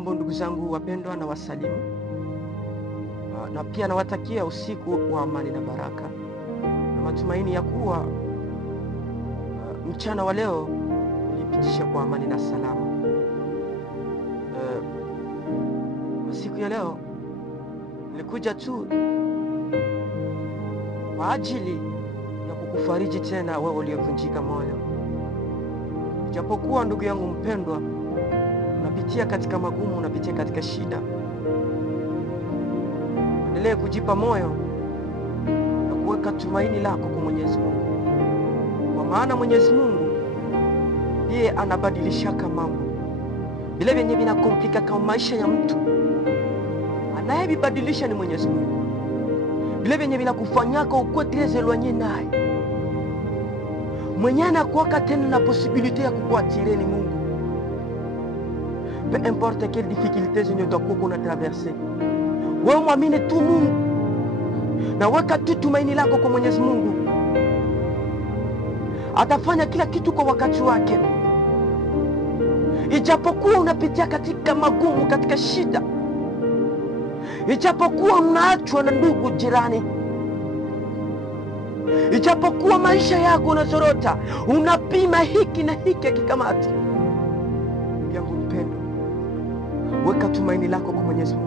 Hamjambo ndugu zangu wapendwa, na wasalimu na pia nawatakia usiku wa amani na baraka, na matumaini ya kuwa mchana wa leo ulipitisha kwa amani na salama. Siku ya leo nilikuja tu kwa ajili ya kukufariji tena wewe uliyevunjika moyo. Japokuwa ndugu yangu mpendwa, unapitia katika magumu, unapitia katika shida, endelee kujipa moyo na kuweka tumaini lako kwa Mwenyezi Mungu, kwa maana Mwenyezi Mungu ndiye anabadilishaka mambo. Vile vyenye vinakomplika kama maisha ya mtu, anayebadilisha ni Mwenyezi Mungu. Vile vyenye vinakufanyaka ukwe très éloigné naye, mwenye anakuwaka tena na posibilite ya kukuatire ni Mungu. Peu importe quelle difficulté zenye utakuwa kuna traverser, wewe muamini tu Mungu na weka tu tumaini lako kwa Mwenyezi Mungu. Atafanya kila kitu kwa wakati wake. Ijapokuwa unapitia katika magumu, katika shida, ijapokuwa unaachwa na ndugu jirani, ijapokuwa maisha yako unazorota, unapima hiki na hiki akikamati, yangu mpendo, weka tumaini lako kwa Mwenyezi Mungu.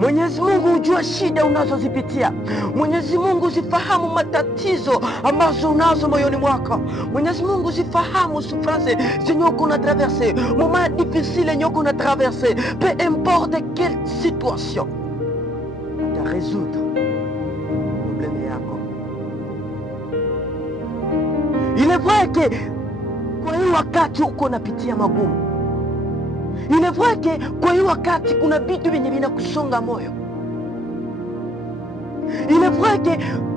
Mwenyezi Mungu hujua shida unazozipitia. Mwenyezi Mungu zifahamu matatizo ambazo unazo moyoni mwako. Mwenyezi Mungu zifahamu souffrance zenye uko na traverser, moment difficile yenye uko na traverser. Peu importe quelle situation, ata résoudre problème yako. Il est vrai que kwa hiyo wakati uko unapitia magumu, il est vrai que kwa hiyo wakati kuna vitu vyenye vinakusonga moyo, il est vrai que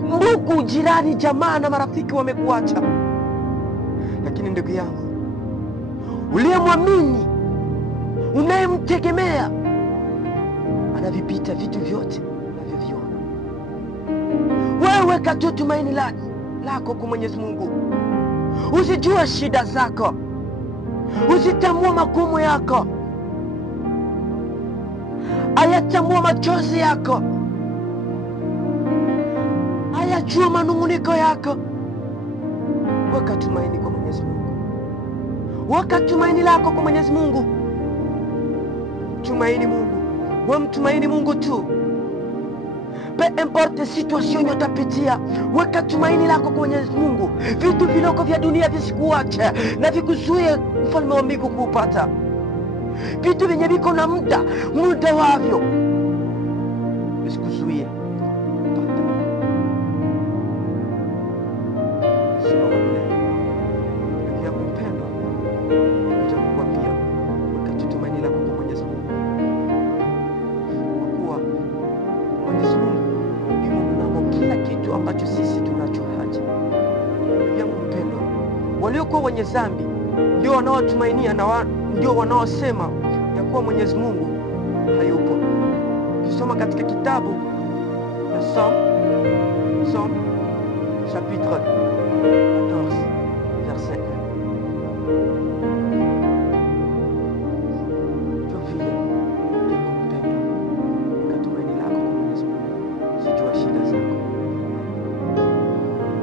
ndugu, jirani, jamaa na marafiki wamekuacha, lakini ndugu yangu uliyemwamini, unayemtegemea, anavipita vitu vyote unavyoviona. Wewe weka tu tumaini lako kwa Mwenyezi Mungu. Usijua shida zako, usitambua magumu yako, ayatambua machozi yako, ayajua manunguniko yako. Weka tumaini kwa Mwenyezi Mungu. Weka tumaini lako kwa Mwenyezi Mungu. Tumaini Mungu. Wewe mtumaini Mungu tu. Peu importe situation utapitia, weka tumaini lako kwa Mwenyezi Mungu. Vitu viloko vya dunia visikuache na vikuzuie ufalme wa mbingu kuupata. Vitu vyenye viko na muda wavyo visikuzuie. Ambacho sisi tunacho haja. Yangu mpendwa, waliokuwa wenye dhambi ndio wanaotumainia na ndio wanaosema ya kuwa Mwenyezi Mungu hayupo. Ukisoma katika kitabu ya Psalm chapitre